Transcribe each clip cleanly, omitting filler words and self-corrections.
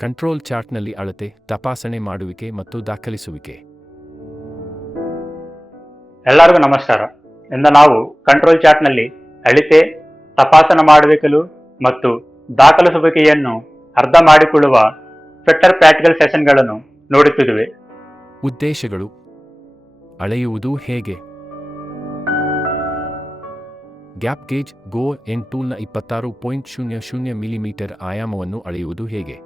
Control ಚಾರ್ಟ್ನಲ್ಲಿ ಅಳತೆ, ತಪಾಸಣೆ ಮಾಡುವಿಕೆ ಮತ್ತು ದಾಖಲಿಸುವಿಕೆ. ಎಲ್ಲರಿಗೂ ನಮಸ್ಕಾರ. ಇಂದು ನಾವು ಕಂಟ್ರೋಲ್ ಚಾರ್ಟ್ನಲ್ಲಿ ಅಳತೆ, ತಪಾಸಣೆ ಮಾಡುವಿಕೆಗಳು ಮತ್ತು ದಾಖಲಿಸುವಿಕೆಯನ್ನು ಅರ್ಥ ಮಾಡಿಕೊಳ್ಳುವ ಫಿಟ್ಟರ್ ಪ್ರಾಕ್ಟಿಕಲ್ ಸೆಷನ್ಗಳನ್ನು ನೋಡುತ್ತಿದ್ದೇವೆ. ಉದ್ದೇಶಗಳು: ಅಳೆಯುವುದು ಹೇಗೆ? ಗ್ಯಾಪ್ ಗೇಜ್ ಗೋ ಎನ್ ಟೂಲ್ನ 26.00 ಮಿಲಿಮೀಟರ್ ಆಯಾಮವನ್ನು ಅಳೆಯುವುದು ಹೇಗೆ?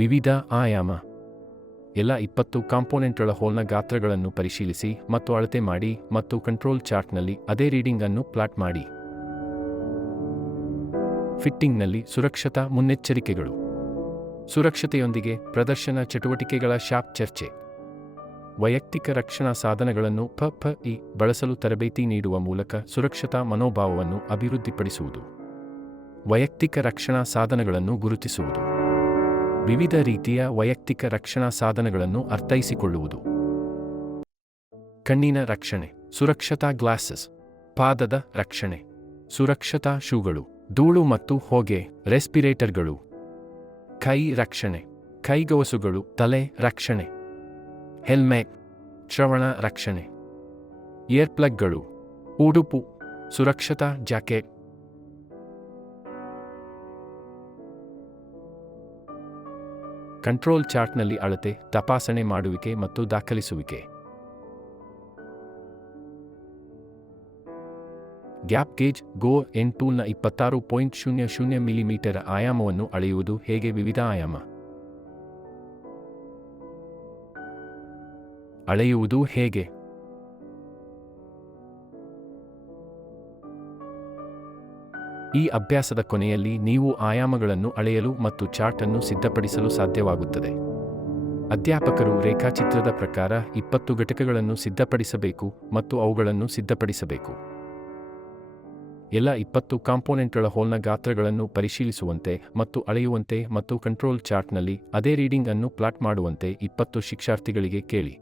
ವಿವಿಧ ಆಯಾಮ. ಎಲ್ಲ 20 ಕಾಂಪೋನೆಂಟ್ಗಳ ಹೋಲ್ನ ಗಾತ್ರಗಳನ್ನು ಪರಿಶೀಲಿಸಿ ಮತ್ತು ಅಳತೆ ಮಾಡಿ ಮತ್ತು ಕಂಟ್ರೋಲ್ ಚಾರ್ಟ್ನಲ್ಲಿ ಅದೇ ರೀಡಿಂಗ್ ಅನ್ನು ಪ್ಲಾಟ್ ಮಾಡಿ. ಫಿಟ್ಟಿಂಗ್ನಲ್ಲಿ ಸುರಕ್ಷತಾ ಮುನ್ನೆಚ್ಚರಿಕೆಗಳು. ಸುರಕ್ಷತೆಯೊಂದಿಗೆ ಪ್ರದರ್ಶನ ಚಟುವಟಿಕೆಗಳ ಶಾಪ್ ಚರ್ಚೆ. ವೈಯಕ್ತಿಕ ರಕ್ಷಣಾ ಸಾಧನಗಳನ್ನು ಬಳಸಲು ತರಬೇತಿ ನೀಡುವ ಮೂಲಕ ಸುರಕ್ಷತಾ ಮನೋಭಾವವನ್ನು ಅಭಿವೃದ್ಧಿಪಡಿಸುವುದು. ವೈಯಕ್ತಿಕ ರಕ್ಷಣಾ ಸಾಧನಗಳನ್ನು ಗುರುತಿಸುವುದು. ವಿವಿಧ ರೀತಿಯ ವೈಯಕ್ತಿಕ ರಕ್ಷಣಾ ಸಾಧನಗಳನ್ನು ಅರ್ಥೈಸಿಕೊಳ್ಳುವುದು. ಕಣ್ಣಿನ ರಕ್ಷಣೆ. ಸುರಕ್ಷತಾ ಗ್ಲಾಸಸ್. ಪಾದದ ರಕ್ಷಣೆ. ಸುರಕ್ಷತಾ ಶೂಗಳು. ಧೂಳು ಮತ್ತು ಹೊಗೆ ರೆಸ್ಪಿರೇಟರ್ಗಳು. ಕೈ ರಕ್ಷಣೆ. ಕೈಗವಸುಗಳು. ತಲೆ ರಕ್ಷಣೆ. ಹೆಲ್ಮೆಟ್. ಶ್ರವಣ ರಕ್ಷಣೆ. ಏರ್ಪ್ಲಗ್ಗಳು. ಉಡುಪು. ಸುರಕ್ಷತಾ ಜಾಕೆಟ್. ಕಂಟ್ರೋಲ್ ಚಾರ್ಟ್ನಲ್ಲಿ ಅಳತೆ, ತಪಾಸಣೆ ಮಾಡುವಿಕೆ ಮತ್ತು ದಾಖಲಿಸುವಿಕೆ. ಗ್ಯಾಪ್ ಗೇಜ್ ಗೋ ಎನ್ ಟೂಲ್ನ 26.00 ಮಿಲಿಮೀಟರ್ ಆಯಾಮವನ್ನು ಅಳೆಯುವುದು ಹೇಗೆ? ವಿವಿಧ ಆಯಾಮ. ಅಳೆಯುವುದು ಹೇಗೆ? ಈ ಅಭ್ಯಾಸದ ಕೊನೆಯಲ್ಲಿ ನೀವು ಆಯಾಮಗಳನ್ನು ಅಳೆಯಲು ಮತ್ತು ಚಾರ್ಟ್ ಅನ್ನು ಸಿದ್ಧಪಡಿಸಲು ಸಾಧ್ಯವಾಗುತ್ತದೆ. ಅಧ್ಯಾಪಕರು ರೇಖಾಚಿತ್ರದ ಪ್ರಕಾರ 20 ಘಟಕಗಳನ್ನು ಸಿದ್ಧಪಡಿಸಬೇಕು ಮತ್ತು ಅವುಗಳನ್ನು ಸಿದ್ಧಪಡಿಸಬೇಕು. ಎಲ್ಲ 20 ಕಾಂಪೋನೆಂಟ್ಗಳ ಹೋಲ್ನ ಗಾತ್ರಗಳನ್ನು ಪರಿಶೀಲಿಸುವಂತೆ ಮತ್ತು ಅಳೆಯುವಂತೆ ಮತ್ತು ಕಂಟ್ರೋಲ್ ಚಾರ್ಟ್ನಲ್ಲಿ ಅದೇ ರೀಡಿಂಗ್ ಅನ್ನು ಪ್ಲಾಟ್ ಮಾಡುವಂತೆ 20 ಶಿಕ್ಷಾರ್ಥಿಗಳಿಗೆ ಕೇಳಿ.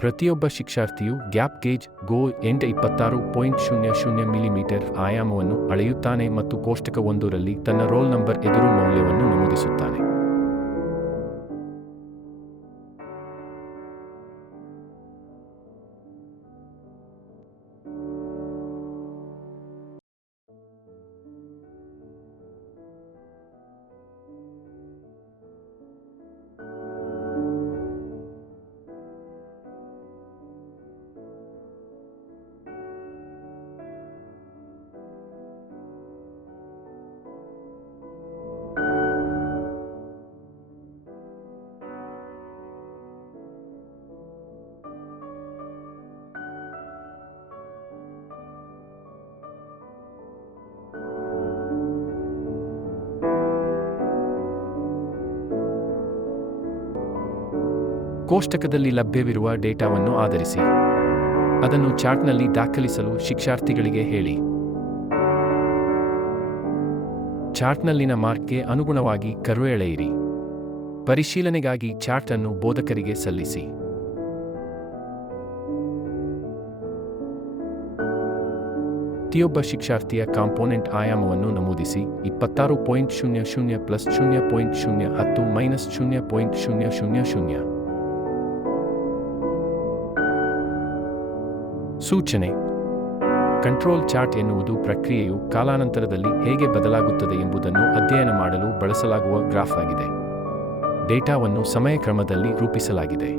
ಪ್ರತಿಯೊಬ್ಬ ಶಿಕ್ಷಾರ್ಥಿಯು ಗ್ಯಾಪ್ ಗೇಜ್ ಗೋ ಎಂಡ್ 26.00 ಮಿಲಿಮೀಟರ್ ಆಯಾಮವನ್ನು ಅಳೆಯುತ್ತಾನೆ ಮತ್ತು ಕೋಷ್ಟಕ 1ರಲ್ಲಿ ತನ್ನ ರೋಲ್ ನಂಬರ್ ಎದುರು ಮೌಲ್ಯವನ್ನು ನಮೂದಿಸುತ್ತಾನೆ. ಕೋಷ್ಟಕದಲ್ಲಿ ಲಭ್ಯವಿರುವ ಡೇಟಾವನ್ನು ಆಧರಿಸಿ ಅದನ್ನು ಚಾರ್ಟ್ನಲ್ಲಿ ದಾಖಲಿಸಲು ಶಿಕ್ಷಾರ್ಥಿಗಳಿಗೆ ಹೇಳಿ. ಚಾರ್ಟ್ನಲ್ಲಿನ ಮಾರ್ಕ್ಗೆ ಅನುಗುಣವಾಗಿ ಕರ್ವ್ ಎಳೆಯಿರಿ. ಪರಿಶೀಲನೆಗಾಗಿ ಚಾರ್ಟ್ ಅನ್ನು ಬೋಧಕರಿಗೆ ಸಲ್ಲಿಸಿ. ಪ್ರತಿಯೊಬ್ಬ ಶಿಕ್ಷಾರ್ಥಿಯ ಕಾಂಪೋನೆಂಟ್ ಆಯಾಮವನ್ನು ನಮೂದಿಸಿ. 26.00 ಪ್ಲಸ್ 0.010 ಮೈನಸ್ 0.000. ಸೂಚನೆ: ಕಂಟ್ರೋಲ್ ಚಾರ್ಟ್ ಎನ್ನುವುದು ಪ್ರಕ್ರಿಯೆಯು ಕಾಲಾನಂತರದಲ್ಲಿ ಹೇಗೆ ಬದಲಾಗುತ್ತದೆ ಎಂಬುದನ್ನು ಅಧ್ಯಯನ ಮಾಡಲು ಬಳಸಲಾಗುವ ಗ್ರಾಫ್ ಆಗಿದೆ. ಡೇಟಾವನ್ನು ಸಮಯ ಕ್ರಮದಲ್ಲಿ ರೂಪಿಸಲಾಗಿದೆ.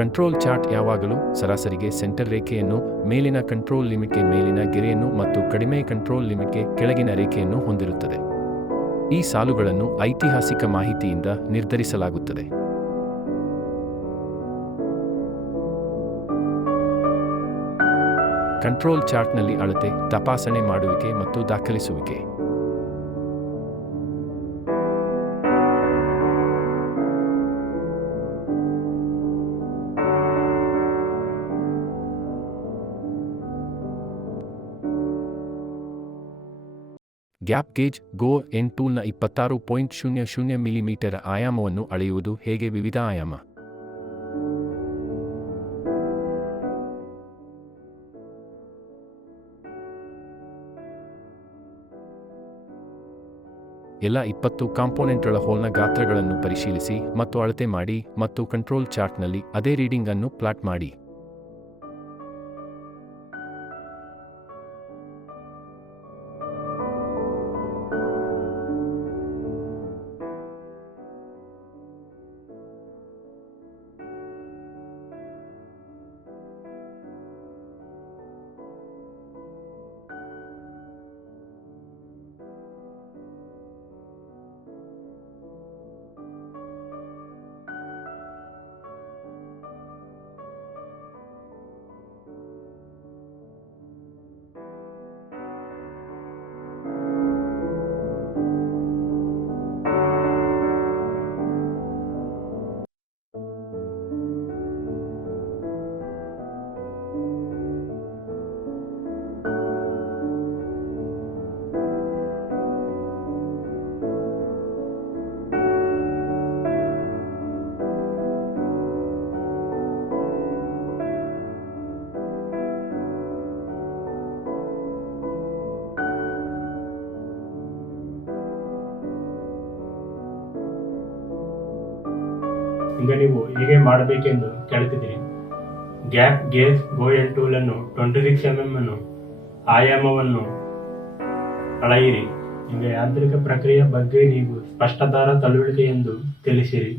ಕಂಟ್ರೋಲ್ ಚಾರ್ಟ್ ಯಾವಾಗಲೂ ಸರಾಸರಿಗೆ ಸೆಂಟರ್ ರೇಖೆಯನ್ನು, ಮೇಲಿನ ಕಂಟ್ರೋಲ್ ಲಿಮಿಟ್ಗೆ ಮೇಲಿನ ಗೆರೆಯನ್ನು ಮತ್ತು ಕಡಿಮೆ ಕಂಟ್ರೋಲ್ ಲಿಮಿಟ್ಗೆ ಕೆಳಗಿನ ರೇಖೆಯನ್ನು ಹೊಂದಿರುತ್ತದೆ. ಈ ಸಾಲುಗಳನ್ನು ಐತಿಹಾಸಿಕ ಮಾಹಿತಿಯಿಂದ ನಿರ್ಧರಿಸಲಾಗುತ್ತದೆ. ಕಂಟ್ರೋಲ್ ಚಾರ್ಟ್ನಲ್ಲಿ ಅಳತೆ, ತಪಾಸಣೆ ಮಾಡುವಿಕೆ ಮತ್ತು ದಾಖಲಿಸುವಿಕೆ. ಗ್ಯಾಪ್ ಗೇಜ್ ಗೋ ಎನ್ ಟೂಲ್ನ 26.00 ಮಿಲಿಮೀಟರ್ ಆಯಾಮವನ್ನು ಅಳೆಯುವುದು ಹೇಗೆ? ವಿವಿಧ ಆಯಾಮ. ಎಲ್ಲ 20 ಕಾಂಪೋನೆಂಟ್ಗಳ ಹೋಲ್ನ ಗಾತ್ರಗಳನ್ನು ಪರಿಶೀಲಿಸಿ ಮತ್ತು ಅಳತೆ ಮಾಡಿ ಮತ್ತು ಕಂಟ್ರೋಲ್ ಚಾರ್ಟ್ನಲ್ಲಿ ಅದೇ ರೀಡಿಂಗ್ ಅನ್ನು ಪ್ಲಾಟ್ ಮಾಡಿ. ಈಗ ನೀವು ಹೇಗೆ ಮಾಡಬೇಕೆಂದು ಕೇಳ್ತಿದ್ದೀರಿ. ಗ್ಯಾಪ್ ಗೇಜ್ ಗೋ ಎನ್ ಟೂಲ್ ಅನ್ನು 26 mm ಅನ್ನು ಆಯಾಮವನ್ನು ಅಳೆಯಿರಿ. ಈಗ ಯಾಂತ್ರಿಕ ಪ್ರಕ್ರಿಯೆ ಬಗ್ಗೆ ನೀವು ಸ್ಪಷ್ಟತಾರ ತಿಳುವಳಿಕೆ ಎಂದು ತಿಳಿಸಿರಿ.